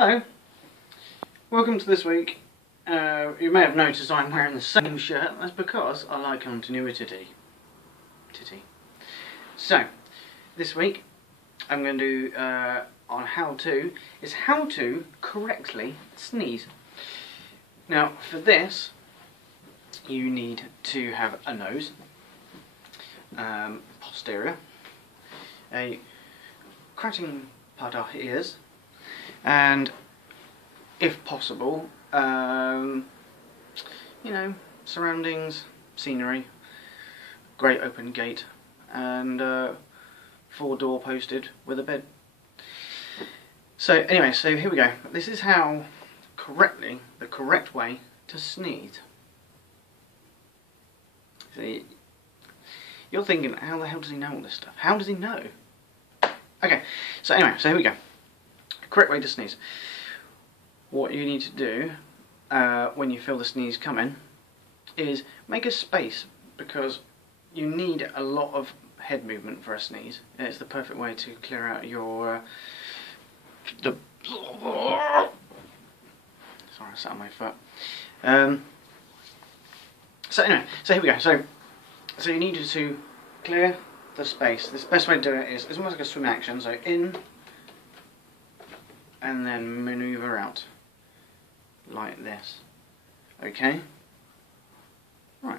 Hello, welcome to this week. You may have noticed I'm wearing the same shirt. That's because I like continuity. So, this week I'm going to do on how to correctly sneeze. Now, for this, you need to have a nose, posterior, a cratting part of ears, and if possible, you know, surroundings, scenery, great open gate, and 4-door posted with a bed. So anyway, so here we go. This is how the correct way to sneeze. See, you're thinking, how the hell does he know all this stuff? How does he know? Okay, so anyway, so here we go. Correct way to sneeze. What you need to do when you feel the sneeze coming is make a space, because you need a lot of head movement for a sneeze. It's the perfect way to clear out your sorry, I sat on my foot. So anyway, so here we go. So you need to clear the space. The best way to do it is almost like a swim action. So in, and then manoeuvre out like this. Okay? Right.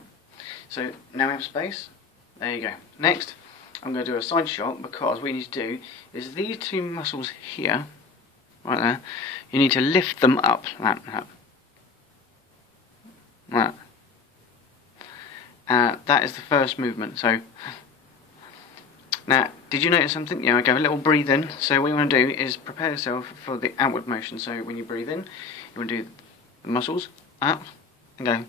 So now we have space. There you go. Next, I'm going to do a side shot, because what we need to do is these two muscles here, right there, you need to lift them up like that. Like that. That is the first movement. So now, did you notice something? Yeah, I go a little breathe in. So what you want to do is prepare yourself for the outward motion. So when you breathe in, you want to do the muscles up and go.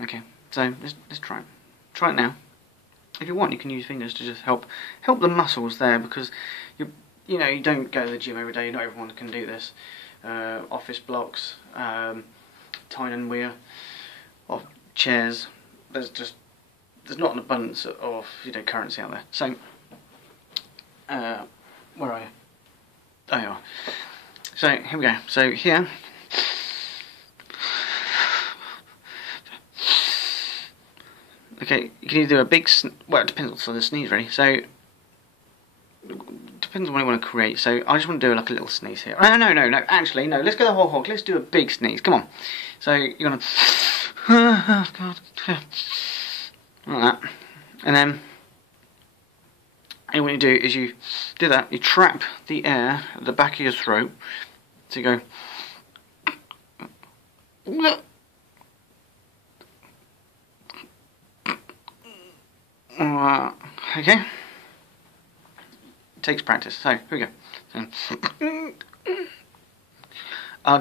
Okay, so let's try it. Try it now. If you want, you can use fingers to just help the muscles there, because you don't go to the gym every day. Not everyone can do this. Office blocks, time and wear of chairs. There's not an abundance of currency out there. So where are you? There you are. So here we go. So here. Okay, you can either do a big, well, it depends on the sneeze really, so depends on what you want to create. So I just want to do like a little sneeze here. No, actually, no, let's go the whole hog, let's do a big sneeze, come on. So you're going to, oh God, like that, and then what you do is you do that, you trap the air at the back of your throat, so you go, okay, it takes practice. So here we go. So, I'll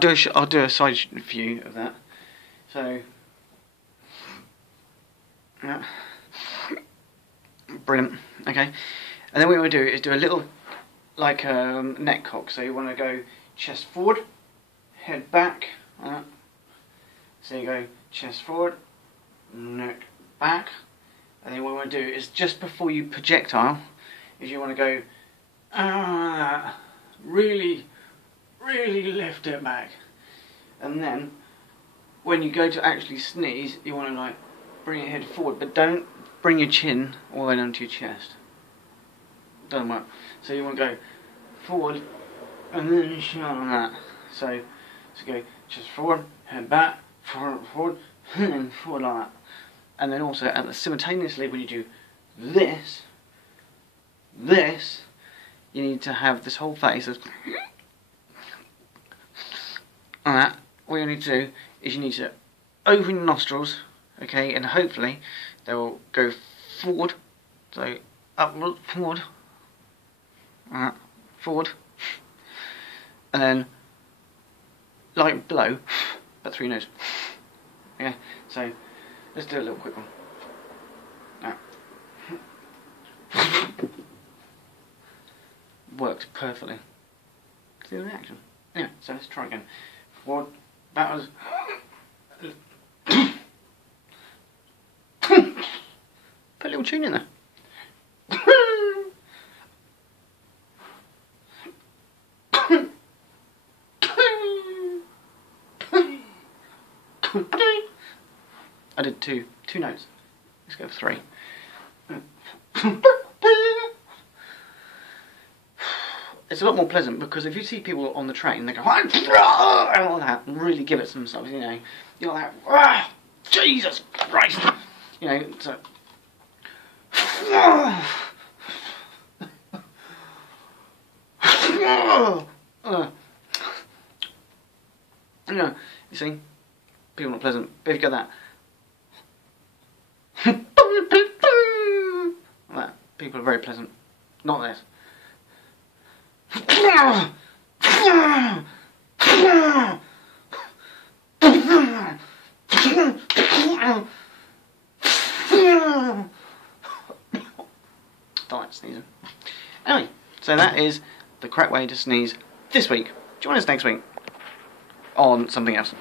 do a side view of that. So yeah, brilliant. Okay, and then what we want to do is do a little like neck cock. So you want to go chest forward, head back. So you go chest forward, neck back. And then what we want to do is, just before you projectile, is you want to go really lift it back, and then when you go to actually sneeze, you want to like bring your head forward, but don't bring your chin all the way down to your chest. Doesn't work. So you want to go forward and then shout like that. So go chest forward, head back, forward, and forward like that. And then also, simultaneously, when you do this, you need to have this whole face of that. What you need to do is you need to open your nostrils, okay, and hopefully they will go forward, so upward, forward, forward, and then like blow, but through your nose. Okay, so let's do a little quick one. Now. Works perfectly. See the reaction. Anyway, so let's try again. Forward, backwards. Put a little tune in there. I did two notes. Let's go for 3. It's a lot more pleasant because if you see people on the train, they go and all that, and really give it to themselves. You know, you're like, Jesus Christ, you know. So, you know, you see, people not pleasant. But if you go that, like that, people are very pleasant. Not this. Don't like sneezing. Anyway, so that is the correct way to sneeze this week. Join us next week on something else.